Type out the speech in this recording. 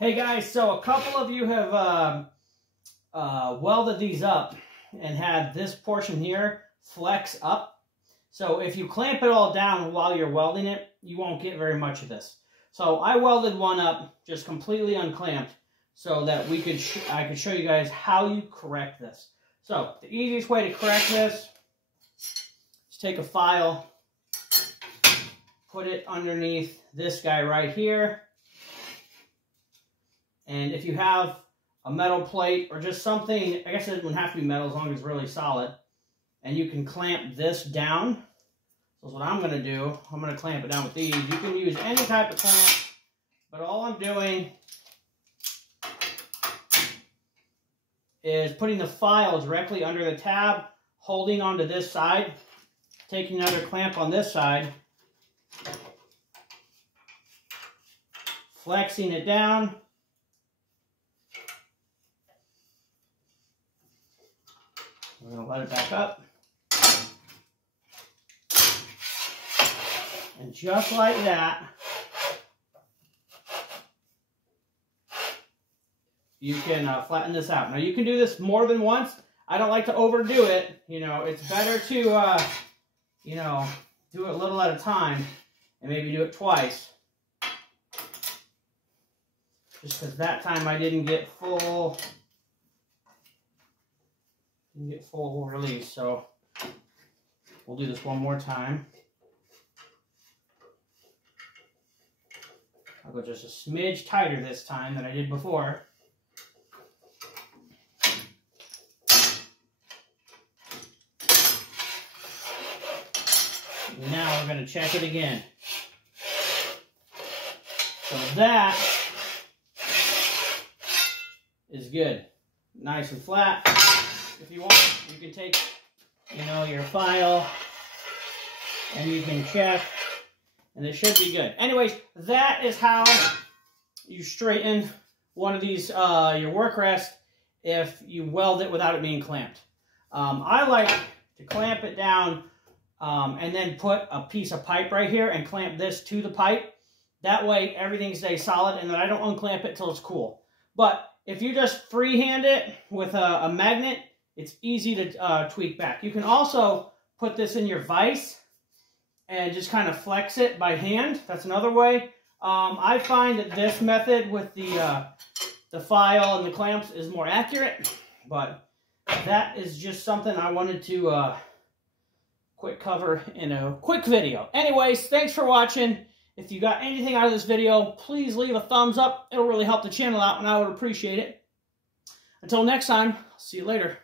Hey guys, so a couple of you have welded these up and had this portion here flex up. So if you clamp it all down while you're welding it, you won't get very much of this. So I welded one up just completely unclamped so that I could show you guys how you correct this. So the easiest way to correct this is take a file, put it underneath this guy right here. And if you have a metal plate or just something, I guess it wouldn't have to be metal as long as it's really solid, and you can clamp this down. So that's what I'm going to do. I'm going to clamp it down with these. You can use any type of clamp, but all I'm doing is putting the file directly under the tab, holding onto this side, taking another clamp on this side, flexing it down, we're going to let it back up. And just like that, you can flatten this out. Now you can do this more than once. I don't like to overdo it. You know, it's better to, you know, do it a little at a time and maybe do it twice. Just because that time I didn't get full release. So we'll do this one more time. I'll go just a smidge tighter this time than I did before. Now we're going to check it again. So that is good. Nice and flat. If you want, you can take, you know, your file and you can check, and it should be good. Anyways, that is how you straighten one of these, your work rest, if you weld it without it being clamped. I like to clamp it down and then put a piece of pipe right here and clamp this to the pipe. That way everything stays solid and then I don't unclamp it till it's cool. But if you just freehand it with a magnet, it's easy to tweak back. You can also put this in your vise and just kind of flex it by hand. That's another way. I find that this method with the file and the clamps is more accurate, but that is just something I wanted to quick cover in a quick video. Anyways, thanks for watching. If you got anything out of this video, please leave a thumbs up. It'll really help the channel out and I would appreciate it. Until next time, I'll see you later.